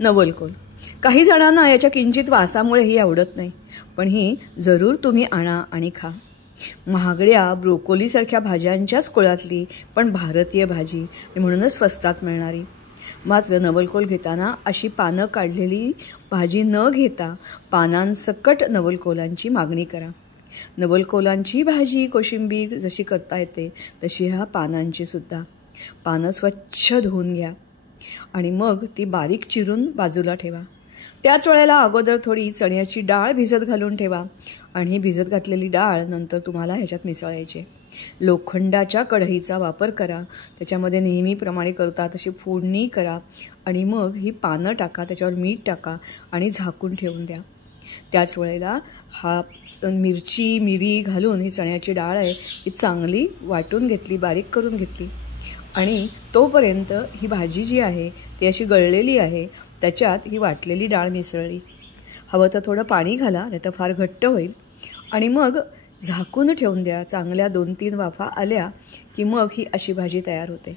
नवलकोल. काही जणांना याच्या किंचित वासामुळे ही आवडत नाही, पण ही जरूर तुम्ही आणा आणि खा. महागड्या ब्रोकोलीसारख्या भाज्यांच्याच कुळातली पण भारतीय भाजी आणि म्हणूनच स्वस्तात मिळणारी. मात्र नवलकोल घेताना अशी पानं काढलेली भाजी न घेता पानांसकट नवलकोलांची मागणी करा. नवलकोलांची भाजी कोशिंबीर जशी करता येते तशी ह्या पानांची सुद्धा. पानं स्वच्छ धुवून घ्या आणि मग ती बारीक चिरून बाजूला ठेवा. त्याच वेळेला अगोदर थोडी चण्याची डाळ भिजत घालून ठेवा आणि ही भिजत घातलेली डाळ नंतर तुम्हाला ह्याच्यात मिसळायची. लोखंडाच्या कढईचा वापर करा. त्याच्यामध्ये नेहमीप्रमाणे करता तशी फोडणी करा आणि मग ही पानं टाका, त्याच्यावर मीठ टाका आणि झाकून ठेवून द्या. त्याच वेळेला हा मिरची मिरी घालून ही चण्याची डाळ आहे ही चांगली वाटून घेतली, बारीक करून घेतली आणि तोपर्यंत ही भाजी जी आहे ती अशी गळलेली आहे, त्याच्यात ही वाटलेली डाळ मिसळली. हवं तर थोडं पाणी घाला, नाही तर फार घट्ट होईल आणि मग झाकून ठेवून द्या. चांगल्या 2-3 वाफा आल्या की मग ही अशी भाजी तयार होते.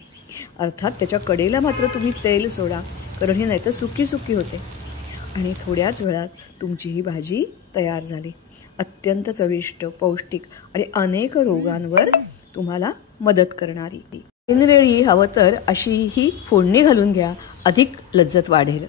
अर्थात त्याच्या कडेला मात्र तुम्ही तेल सोडा, कारण ही नाहीतर सुकी सुकी होते. आणि थोड्याच वेळात तुमची ही भाजी तयार झाली. अत्यंत चविष्ट, पौष्टिक आणि अनेक रोगांवर तुम्हाला मदत करणारी. ऐनवेळी हवं तर अशी ही फोडणी घालून घ्या, अधिक लज्जत वाढेल.